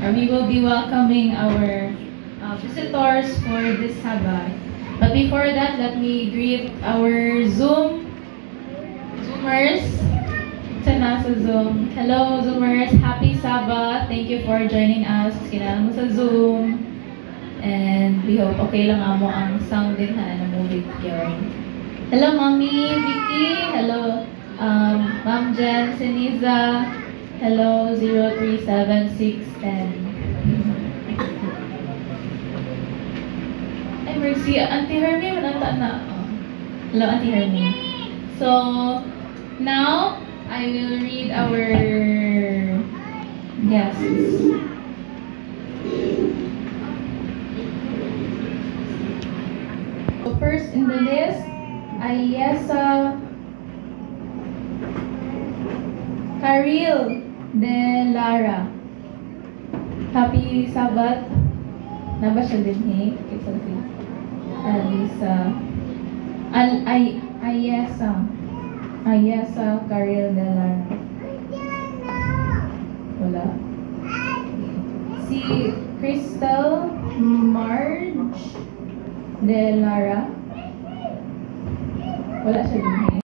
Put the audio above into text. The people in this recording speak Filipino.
We will be welcoming our visitors for this Sabbath. But before that, let me greet our Zoomers. Sa nasa Zoom. Hello, Zoomers. Happy Sabbath. Thank you for joining us. Kinala mo sa Zoom. And we hope okay lang amo ang sound din ha ng movie here. Hello, Mommy Vicky. Hello, Ma'am Jen Seniza. Hello, 037610. Ay, Mercy. Auntie Hermie, mananta na. Oh. Hello, Auntie Hermie. So, now, I will read our guests. So first in the list, Ayesa Karil de Lara. Happy Sabbath. Naba siya din he? Alisa. Ayesa Karil de Lara. Wala. Si Crystal Marge de Lara. Wala siya din.